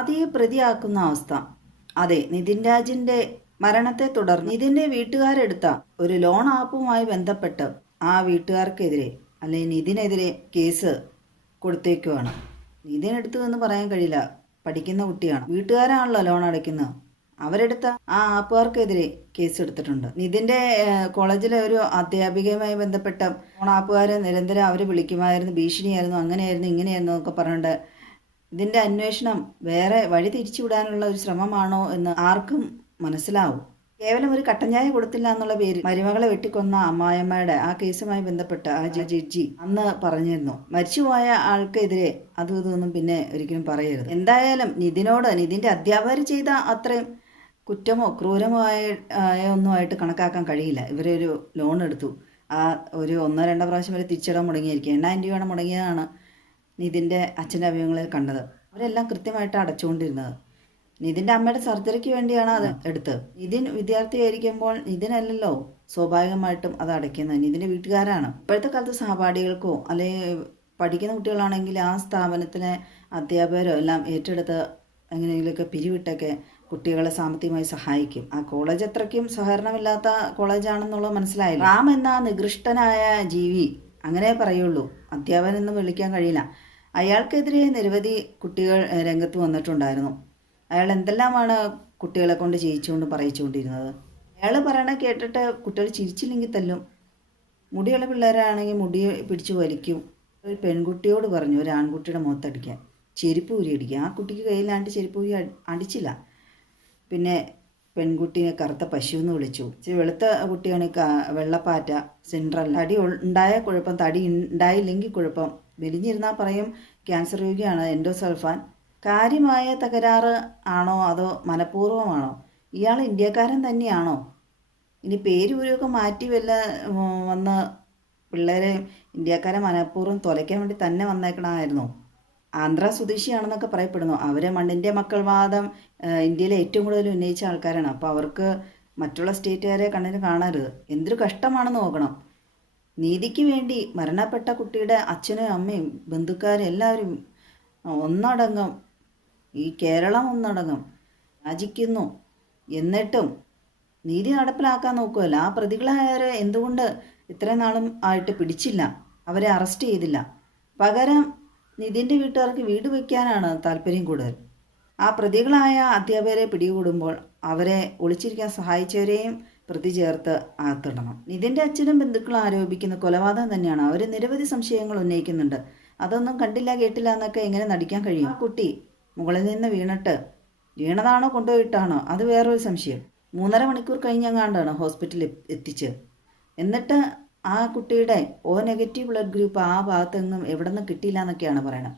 വാദിയെ പ്രതിയാക്കുന്ന അവസ്ഥ. അതെ, നിതിൻ രാജിന്റെ മരണത്തെ തുടർന്ന് നിതിന്റെ വീട്ടുകാരെടുത്ത ഒരു ലോൺ ആപ്പുമായി ബന്ധപ്പെട്ട് ആ വീട്ടുകാർക്കെതിരെ അല്ലെങ്കിൽ നിതിനെതിരെ കേസ് കൊടുത്തേക്കുവാണ്. നിതിൻ എടുത്തു എന്ന് പറയാൻ കഴിയില്ല, പഠിക്കുന്ന കുട്ടിയാണ്. വീട്ടുകാരാണല്ലോ ലോൺ അടയ്ക്കുന്നത്. അവരെടുത്ത ആ ആപ്പുകാർക്കെതിരെ കേസ് എടുത്തിട്ടുണ്ട്. നിതിന്റെ കോളേജിലെ ഒരു അധ്യാപികയുമായി ബന്ധപ്പെട്ട ലോൺ ആപ്പുകാരെ നിരന്തരം അവർ വിളിക്കുമായിരുന്നു, ഭീഷണിയായിരുന്നു, അങ്ങനെയായിരുന്നു ഇങ്ങനെയായിരുന്നു എന്നൊക്കെ പറഞ്ഞിട്ട് ഇതിന്റെ അന്വേഷണം വേറെ വഴി തിരിച്ചുവിടാനുള്ള ഒരു ശ്രമമാണോ എന്ന് ആർക്കും മനസ്സിലാവും. കേവലം ഒരു കട്ടൻ ചായ കൊടുത്തില്ല എന്നുള്ള പേരിൽ മരുമകളെ വെട്ടിക്കൊന്ന അമ്മായിയമ്മയുടെ ആ കേസുമായി ബന്ധപ്പെട്ട് ആ ജഡ്ജി അന്ന് പറഞ്ഞിരുന്നു, മരിച്ചുപോയ ആൾക്കെതിരെ അതും ഇതൊന്നും പിന്നെ ഒരിക്കലും പറയരുത്. എന്തായാലും നിതിന്റെ അധ്യാപകർ ചെയ്ത അത്രയും കുറ്റമോ ക്രൂരമോ ഒന്നുമായിട്ട് കണക്കാക്കാൻ കഴിയില്ല. ഇവരൊരു ലോൺ എടുത്തു, ആ ഒരു 1-2 പ്രാവശ്യം വരെ തിരിച്ചടവ് മുടങ്ങിയിരിക്കും. 80,000 രൂപയാണ് മുടങ്ങിയതാണ് നിതിൻ്റെ അച്ഛൻ്റെ അഭിമുഖങ്ങളിൽ കണ്ടത്. അവരെല്ലാം കൃത്യമായിട്ട് അടച്ചുകൊണ്ടിരുന്നത്. നിതിൻ്റെ അമ്മയുടെ സർജറിക്ക് വേണ്ടിയാണ് അത് എടുത്തത്. നിതിൻ വിദ്യാർത്ഥിയായിരിക്കുമ്പോൾ നിതിനല്ലല്ലോ സ്വാഭാവികമായിട്ടും അത് അടയ്ക്കുന്നത്, നിതിൻ്റെ വീട്ടുകാരാണ്. ഇപ്പോഴത്തെ കാലത്ത് സഹപാഠികൾക്കോ അല്ലെങ്കിൽ പഠിക്കുന്ന കുട്ടികളാണെങ്കിൽ ആ സ്ഥാപനത്തിലെ അധ്യാപകരോ എല്ലാം ഏറ്റെടുത്ത് എങ്ങനെയെങ്കിലുമൊക്കെ പിരിവിട്ടൊക്കെ കുട്ടികളെ സാമ്പത്തികമായി സഹായിക്കും. ആ കോളേജ് അത്രയ്ക്കും സഹകരണമില്ലാത്ത കോളേജാണെന്നുള്ളത് മനസ്സിലായില്ല. റാം എന്ന നികൃഷ്ടനായ ജീവി അങ്ങനെ പറയുള്ളൂ, അധ്യാപകനെന്ന് വിളിക്കാൻ കഴിയില്ല. അയാൾക്കെതിരെ നിരവധി കുട്ടികൾ രംഗത്ത് വന്നിട്ടുണ്ടായിരുന്നു. അയാൾ എന്തെല്ലാമാണ് കുട്ടികളെ കൊണ്ട് ചെയ്യിച്ചുകൊണ്ട് പറയിച്ചുകൊണ്ടിരുന്നത്. അയാൾ പറയണ കേട്ടിട്ട് കുട്ടികൾ ചിരിച്ചില്ലെങ്കിൽ തല്ലും. മുടിയുള്ള പിള്ളേരാണെങ്കിൽ മുടി പിടിച്ച് വലിക്കും. ഒരു പെൺകുട്ടിയോട് പറഞ്ഞു ഒരു ആൺകുട്ടിയുടെ മുഖത്തടിക്കാൻ, ചെരുപ്പ് ഊരി അടിക്കുക. ആ കുട്ടിക്ക് കയ്യിലാണ്ട് ചെരുപ്പ് ഊരി അടിച്ചില്ല. പിന്നെ പെൺകുട്ടിയെ കറുത്ത പശു എന്ന് വിളിച്ചു. വെളുത്ത കുട്ടിയാണ് വെള്ളപ്പാറ്റ, സിൻഡ്രൽ. തടി ഉണ്ടായ കുഴപ്പം, തടി ഉണ്ടായില്ലെങ്കിൽ കുഴപ്പം. മെലിഞ്ഞിരുന്നാൽ പറയും ക്യാൻസർ രോഗിയാണ്, എൻഡോസൾഫാൻ. കാര്യമായ തകരാറ് ആണോ അതോ മനഃപൂർവ്വമാണോ? ഇയാൾ ഇന്ത്യക്കാരൻ തന്നെയാണോ? ഇനി പേര് ഊരൊക്കെ മാറ്റി വന്ന് പിള്ളേരെ ഇന്ത്യക്കാരെ മനഃപൂർവ്വം തുലയ്ക്കാൻ വേണ്ടി തന്നെ വന്നേക്കണമായിരുന്നോ? ആന്ധ്ര സ്വദേശിയാണെന്നൊക്കെ പറയപ്പെടുന്നു. അവരെ മണ്ണിൻ്റെ മക്കൾ വാദം ഇന്ത്യയിലെ ഏറ്റവും കൂടുതൽ ഉന്നയിച്ച ആൾക്കാരാണ്. അപ്പോൾ അവർക്ക് മറ്റുള്ള സ്റ്റേറ്റുകാരെ കണ്ണിന് കാണരുത്. എന്തൊരു കഷ്ടമാണെന്ന് നോക്കണം. നീതിക്ക് വേണ്ടി മരണപ്പെട്ട കുട്ടിയുടെ അച്ഛനും അമ്മയും ബന്ധുക്കാരും എല്ലാവരും ഒന്നടങ്കം, ഈ കേരളം ഒന്നടങ്കം യാചിക്കുന്നു. എന്നിട്ടും നീതി നടപ്പിലാക്കാൻ നോക്കുമല്ലോ. ആ പ്രതികളായവരെ എന്തുകൊണ്ട് ഇത്രയും നാളും ആയിട്ട് പിടിച്ചില്ല, അവരെ അറസ്റ്റ് ചെയ്തില്ല? പകരം നിതിൻ്റെ വീട്ടുകാർക്ക് വീട് വയ്ക്കാനാണ് താല്പര്യം കൂടുതൽ. ആ പ്രതികളായ അധ്യാപകരെ പിടികൂടുമ്പോൾ അവരെ ഒളിച്ചിരിക്കാൻ സഹായിച്ചവരെയും പ്രതി ചേർത്ത് അകത്തിടണം. നിതിൻ്റെ അച്ഛനും ബന്ധുക്കളും ആരോപിക്കുന്ന കൊലപാതകം തന്നെയാണ്. അവർ നിരവധി സംശയങ്ങൾ ഉന്നയിക്കുന്നുണ്ട്. അതൊന്നും കണ്ടില്ല കേട്ടില്ല എന്നൊക്കെ എങ്ങനെ നടിക്കാൻ കഴിയും? ആ കുട്ടി മുകളിൽ നിന്ന് വീണതാണോ കൊണ്ടുപോയിട്ടാണോ അത് വേറൊരു സംശയം. 3.5 മണിക്കൂർ കഴിഞ്ഞെങ്ങാണ്ടാണ് ഹോസ്പിറ്റലിൽ എത്തിച്ചത്. എന്നിട്ട് ആ കുട്ടിയുടെ O നെഗറ്റീവ് ബ്ലഡ് ഗ്രൂപ്പ് ആ ഭാഗത്തെങ്ങും എവിടെ നിന്ന് കിട്ടിയില്ല എന്നൊക്കെയാണ് പറയണത്.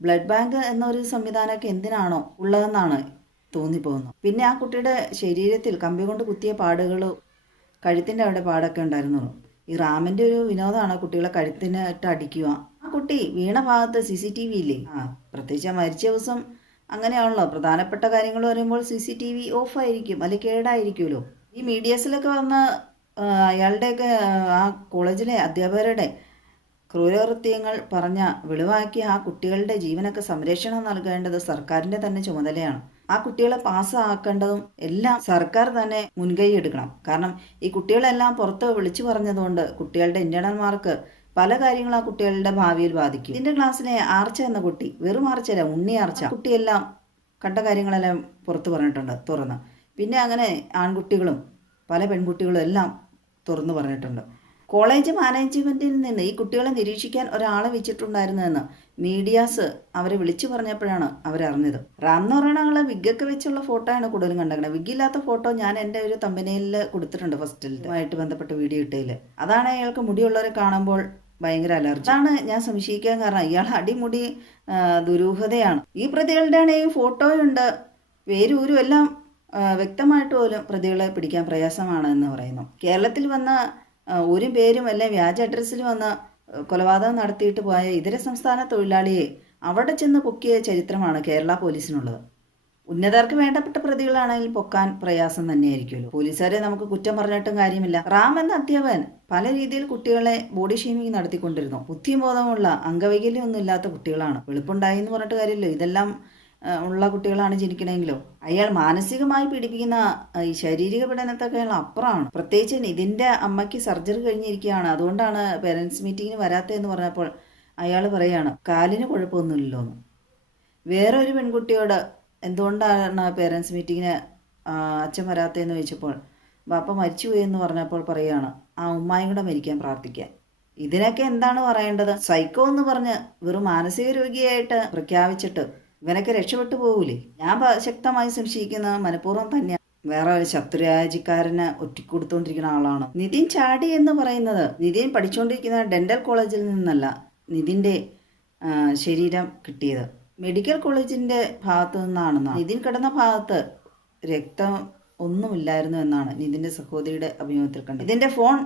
ബ്ലഡ് ബാങ്ക് എന്നൊരു സംവിധാനമൊക്കെ എന്തിനാണോ ഉള്ളതെന്നാണ് തോന്നിപ്പോകുന്നത്. പിന്നെ ആ കുട്ടിയുടെ ശരീരത്തിൽ കമ്പി കൊണ്ട് കുത്തിയ പാടുകൾ, കഴുത്തിൻ്റെ അവിടെ പാടൊക്കെ ഉണ്ടായിരുന്നുള്ളൂ. ഈ റാമിൻ്റെ ഒരു വിനോദമാണ് കുട്ടികളെ കഴുത്തിനിട്ട് അടിക്കുക. ആ കുട്ടി വീണ ഭാഗത്ത് CCTV ഇല്ലേ? പ്രത്യേകിച്ച് മരിച്ച ദിവസം അങ്ങനെയാണല്ലോ, പ്രധാനപ്പെട്ട കാര്യങ്ങൾ വരുമ്പോൾ CCTV ഓഫായിരിക്കും, അല്ലെങ്കിൽ കേടായിരിക്കുമല്ലോ. ഈ മീഡിയസിലൊക്കെ വന്ന അയാളുടെയൊക്കെ ആ കോളേജിലെ അധ്യാപകരുടെ ക്രൂരകൃത്യങ്ങൾ പറഞ്ഞ വെളിവാക്കിയ ആ കുട്ടികളുടെ ജീവനൊക്കെ സംരക്ഷണം നൽകേണ്ടത് സർക്കാരിൻ്റെ തന്നെ ചുമതലയാണ്. ആ കുട്ടികളെ പാസ്സാക്കേണ്ടതും എല്ലാം സർക്കാർ തന്നെ മുൻകൈ എടുക്കണം. കാരണം ഈ കുട്ടികളെല്ലാം പുറത്ത് വിളിച്ചു പറഞ്ഞതുകൊണ്ട് കുട്ടികളുടെ ഇന്റേണൽ മാർക്ക് പല കാര്യങ്ങളും ആ കുട്ടികളുടെ ഭാവിയിൽ ബാധിക്കും. ഇതിൻ്റെ ക്ലാസ്സിലെ ആർച്ച എന്ന കുട്ടി, വെറും ആർച്ചല്ല, ഉണ്ണി ആർച്ച, കുട്ടിയെല്ലാം കണ്ട കാര്യങ്ങളെല്ലാം പുറത്ത് പറഞ്ഞിട്ടുണ്ട് തുറന്ന്. പിന്നെ അങ്ങനെ ആൺകുട്ടികളും പല പെൺകുട്ടികളും എല്ലാം തുറന്നു പറഞ്ഞിട്ടുണ്ട്. കോളേജ് മാനേജ്മെൻറ്റിൽ നിന്ന് ഈ കുട്ടികളെ നിരീക്ഷിക്കാൻ ഒരാളെ വെച്ചിട്ടുണ്ടായിരുന്നതെന്ന് മീഡിയാസ് അവരെ വിളിച്ചു പറഞ്ഞപ്പോഴാണ് അവരറിഞ്ഞത്. റാം എന്ന് പറയുന്ന ആളെ വിഗൊക്കെ വെച്ചുള്ള ഫോട്ടോയാണ് കൂടുതലും കണ്ടേക്കുന്നത്. വിഗില്ലാത്ത ഫോട്ടോ ഞാൻ എൻ്റെ ഒരു തമ്പനയിൽ കൊടുത്തിട്ടുണ്ട്, ഫസ്റ്റിലുമായിട്ട് ബന്ധപ്പെട്ട വീഡിയോ ഇട്ടതിൽ. അതാണ് അയാൾക്ക് മുടിയുള്ളവരെ കാണുമ്പോൾ ഭയങ്കര അലർജി. അതാണ് ഞാൻ സംശയിക്കാൻ കാരണം. ഇയാൾ അടിമുടി ദുരൂഹതയാണ്. ഈ പ്രതികളുടെ ആണെങ്കിൽ ഫോട്ടോയുണ്ട്, പേരൂരും എല്ലാം വ്യക്തമായിട്ട് പോലും പ്രതികളെ പിടിക്കാൻ പ്രയാസമാണ് എന്ന് പറയുന്നു. കേരളത്തിൽ വന്ന ഒരു പേരും എല്ലാം വ്യാജ അഡ്രസ്സിൽ വന്ന് കൊലപാതകം നടത്തിയിട്ട് പോയ ഇതര സംസ്ഥാന തൊഴിലാളിയെ അവിടെ ചെന്ന് പൊക്കിയ ചരിത്രമാണ് കേരള പോലീസിനുള്ളത്. ഉന്നതർക്ക് വേണ്ടപ്പെട്ട പ്രതികളാണെങ്കിൽ പൊക്കാൻ പ്രയാസം തന്നെയായിരിക്കുമല്ലോ. പോലീസുകാരെ നമുക്ക് കുറ്റം പറഞ്ഞിട്ടും കാര്യമില്ല. റാം എന്ന അധ്യാപകൻ പല രീതിയിൽ കുട്ടികളെ ബോഡി ഷേമിങ് നടത്തിക്കൊണ്ടിരുന്നു. ബുദ്ധിബോധമുള്ള അംഗവൈകല്യമൊന്നും ഇല്ലാത്ത കുട്ടികളാണ്. വെളുപ്പുണ്ടായി എന്ന് പറഞ്ഞിട്ട് കാര്യമില്ല. ഇതെല്ലാം ഉള്ള കുട്ടികളാണ് ജനിക്കണമെങ്കിലോ അയാൾ മാനസികമായി പീഡിപ്പിക്കുന്ന ഈ ശാരീരിക പീഡനത്തൊക്കെയുള്ള അപ്പുറമാണ്. പ്രത്യേകിച്ച് നിതിൻ്റെ അമ്മയ്ക്ക് സർജറി കഴിഞ്ഞിരിക്കുകയാണ്, അതുകൊണ്ടാണ് പേരൻസ് മീറ്റിങ്ങിന് വരാത്തതെന്ന് പറഞ്ഞപ്പോൾ അയാൾ പറയാണ് കാലിന് കുഴപ്പമൊന്നുമില്ലല്ലോ എന്ന്. വേറെ ഒരു പെൺകുട്ടിയോട് എന്തുകൊണ്ടാണ് പേരൻസ് മീറ്റിങ്ങിന് അച്ഛൻ വരാത്തതെന്ന് ചോദിച്ചപ്പോൾ ബാപ്പ മരിച്ചുപോയി എന്ന് പറഞ്ഞപ്പോൾ പറയുകയാണ് ആ ഉമ്മായും കൂടെ മരിക്കാൻ പ്രാർത്ഥിക്കാൻ. ഇതിനൊക്കെ എന്താണ് പറയേണ്ടത്? സൈക്കോ എന്ന് പറഞ്ഞ് വെറും മാനസിക രോഗിയായിട്ട് പ്രഖ്യാപിച്ചിട്ട് ഇവനൊക്കെ രക്ഷപ്പെട്ടു പോകൂലേ? ഞാൻ ശക്തമായി സംശയിക്കുന്നത് മനഃപൂർവ്വം തന്നെയാണ്. വേറെ ഒരു ശത്രുരാജിക്കാരന് ഒറ്റിക്കൊടുത്തോണ്ടിരിക്കുന്ന ആളാണ് നിതിൻ ചാടി എന്ന് പറയുന്നത്. നിതിൻ പഠിച്ചുകൊണ്ടിരിക്കുന്ന ഡെന്റൽ കോളേജിൽ നിന്നല്ല നിതിൻ്റെ ശരീരം കിട്ടിയത്, മെഡിക്കൽ കോളേജിൻ്റെ ഭാഗത്തു നിന്നാണെന്നാണ്. നിതിൻ കിടന്ന ഭാഗത്ത് രക്തം ഒന്നുമില്ലായിരുന്നു എന്നാണ് നിതിൻ്റെ സഹോദരിയുടെ അഭിമുഖത്തിൽ കണ്ടത്. ഇതിൻ്റെ ഫോൺ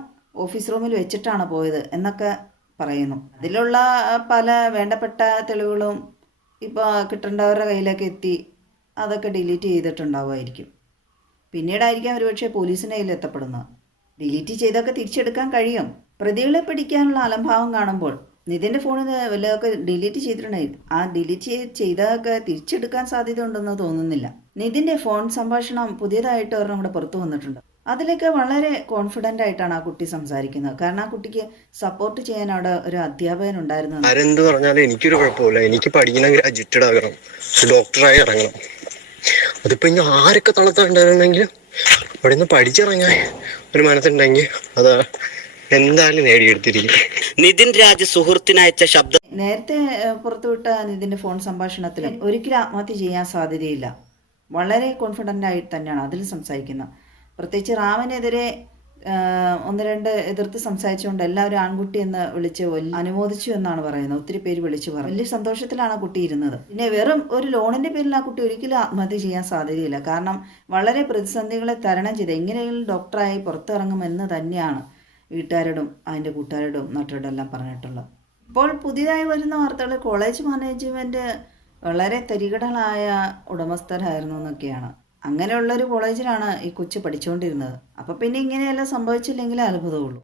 ഓഫീസ് റൂമിൽ വെച്ചിട്ടാണ് പോയത് എന്നൊക്കെ പറയുന്നു. അതിലുള്ള പല വേണ്ടപ്പെട്ട തെളിവുകളും ഇപ്പോൾ കിട്ടേണ്ടവരുടെ കയ്യിലേക്ക് എത്തി, അതൊക്കെ ഡിലീറ്റ് ചെയ്തിട്ടുണ്ടാവുമായിരിക്കും. പിന്നീടായിരിക്കാം ഒരുപക്ഷെ പോലീസിൻ്റെ കയ്യിൽ എത്തപ്പെടുന്നത്. ഡിലീറ്റ് ചെയ്തൊക്കെ തിരിച്ചെടുക്കാൻ കഴിയും. പ്രതികളെ പിടിക്കാനുള്ള അലംഭാവം കാണുമ്പോൾ നിതിൻ്റെ ഫോണിൽ വല്ലതൊക്കെ ഡിലീറ്റ് ചെയ്തിട്ടുണ്ടെങ്കിൽ ആ ഡിലീറ്റ് ചെയ്തൊക്കെ തിരിച്ചെടുക്കാൻ സാധ്യത ഉണ്ടെന്ന് തോന്നുന്നില്ല. നിതിൻ്റെ ഫോൺ സംഭാഷണം പുതിയതായിട്ട് ഒരെണ്ണം കൂടെ പുറത്തു വന്നിട്ടുണ്ട്. അതിലൊക്കെ വളരെ കോൺഫിഡൻ്റ് ആയിട്ടാണ് ആ കുട്ടി സംസാരിക്കുന്നത്. കാരണം ആ കുട്ടിക്ക് സപ്പോർട്ട് ചെയ്യാൻ അവിടെ ഒരു അധ്യാപകൻ ഉണ്ടായിരുന്നു. ആരെന്ത് പറഞ്ഞാലും എനിക്കൊരു കുഴപ്പമില്ല, എനിക്ക് പഠിക്കണം, ഗ്രാജുവേറ്റഡ് ആകണം, ഡോക്ടറായി ഇറങ്ങണം. അതിപ്പോൾ ഇനി ആരൊക്കെ തളർത്തുണ്ടായിരുന്നെങ്കിലും അവിടെ നിന്ന് പഠിച്ചിറങ്ങാൻ ഒരു മനസ്സുണ്ടെങ്കിൽ അത് എന്തായാലും നേടിയെടുത്തിരിക്കും. നിതിൻ രാജ് സുഹൃത്തിനയച്ച ശബ്ദം നേരത്തെ പുറത്തുവിട്ട നിതിൻ്റെ ഫോൺ സംഭാഷണത്തിൽ ഒരിക്കലും ആത്മഹത്യ ചെയ്യാൻ സാധ്യതയില്ല. വളരെ കോൺഫിഡൻ്റ് ആയിട്ട് തന്നെയാണ് അതിൽ സംസാരിക്കുന്നത്. പ്രത്യേകിച്ച് റാമിനെതിരെ ഒന്ന് രണ്ട് എതിർത്ത് സംസാരിച്ചുകൊണ്ട് എല്ലാവരും ആൺകുട്ടി എന്ന് വിളിച്ച് അനുമോദിച്ചു എന്നാണ് പറയുന്നത്. ഒത്തിരി പേര് വിളിച്ചു പറഞ്ഞു. വലിയ സന്തോഷത്തിലാണ് ആ കുട്ടി ഇരുന്നത്. പിന്നെ വെറും ഒരു ലോണിൻ്റെ പേരിൽ ആ കുട്ടി ഒരിക്കലും ആത്മഹത്യ ചെയ്യാൻ സാധ്യതയില്ല. കാരണം വളരെ പ്രതിസന്ധികളെ തരണം ചെയ്ത് എങ്ങനെയെങ്കിലും ഡോക്ടറായി പുറത്തിറങ്ങുമെന്ന് തന്നെയാണ് വീട്ടുകാരോടും അതിൻ്റെ കൂട്ടുകാരോടും നാട്ടുകാരോടും എല്ലാം പറഞ്ഞിട്ടുള്ളത്. ഇപ്പോൾ പുതിയതായി വരുന്ന വാർത്തകൾ കോളേജ് മാനേജ്മെൻറ്റ് വളരെ തരികടലായ ഉടമസ്ഥരായിരുന്നു എന്നൊക്കെയാണ്. അങ്ങനെയുള്ളൊരു കോളേജിലാണ് ഈ കൊച്ചു പഠിച്ചുകൊണ്ടിരുന്നത്. അപ്പോൾ പിന്നെ ഇങ്ങനെയെല്ലാം സംഭവിച്ചില്ലെങ്കിലേ അത്ഭുതമുള്ളൂ.